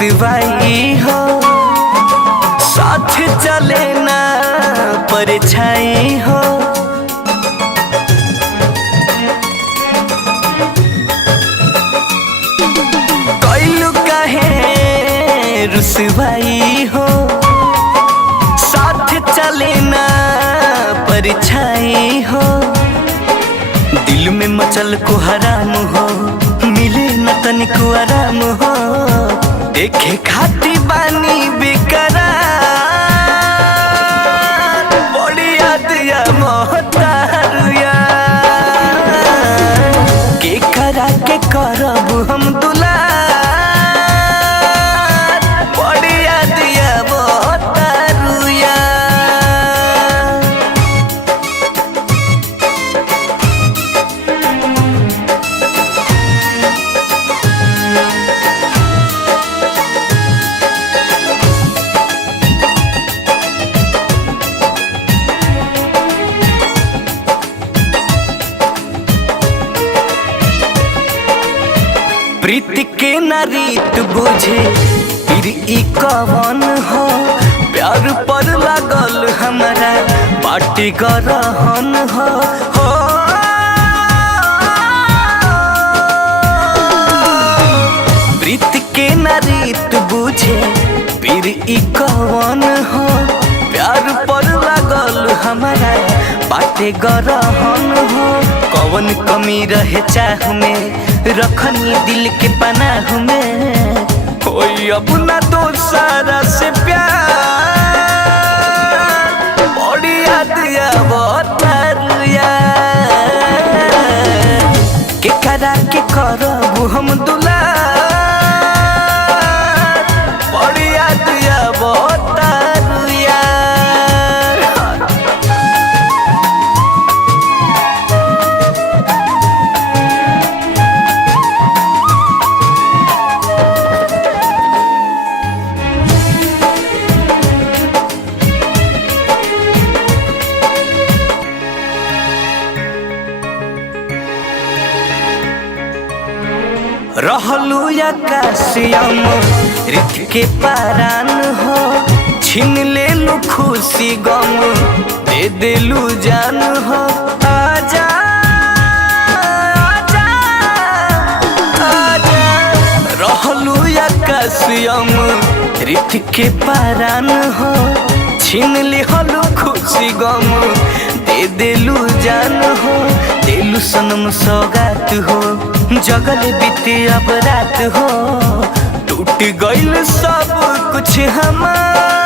रुसवाई हो, साथ चले ना परछाई हो। कैलू काहे रुसवाई हो, साथ चले ना परछाई हो। दिल में मचल को हराम हो, मिले न तनिको आराम हो। देखे खाती बानी बेकरार, बड़ी याद या मोहतार के करा के करब हम दुलार। बड़ी याद या मोहतार प्रीति के ना रीत बुझे फिर ई कवन हो। प्यार पर लागल हमारा बाटी गरहन हो। प्रीति के ना रीत बुझे फिर ई कवन हो। प्यार पर लागल हमारा बाटे गरहन हो। कवन कमी रहे चाह में, रखनी दिल के पनाह में। कोई अब ना दोसारा से प्यार, बड़ी याद या मोहतार के करा के करब हम दुलार। बड़ी याद या मोहतार रहलू आकाशियम रित के पारान हो। छीन लेलू खुशी गम दे देलू जान हो। आजा आजा आजा, रहलू आकाशियम रित के पारान हो। छीन लेलू खुशी गम दे देलू जान हो। देलू सनम सौगात हो, जगल बीते अब रात हो। टूट गइल सब कुछ हमार।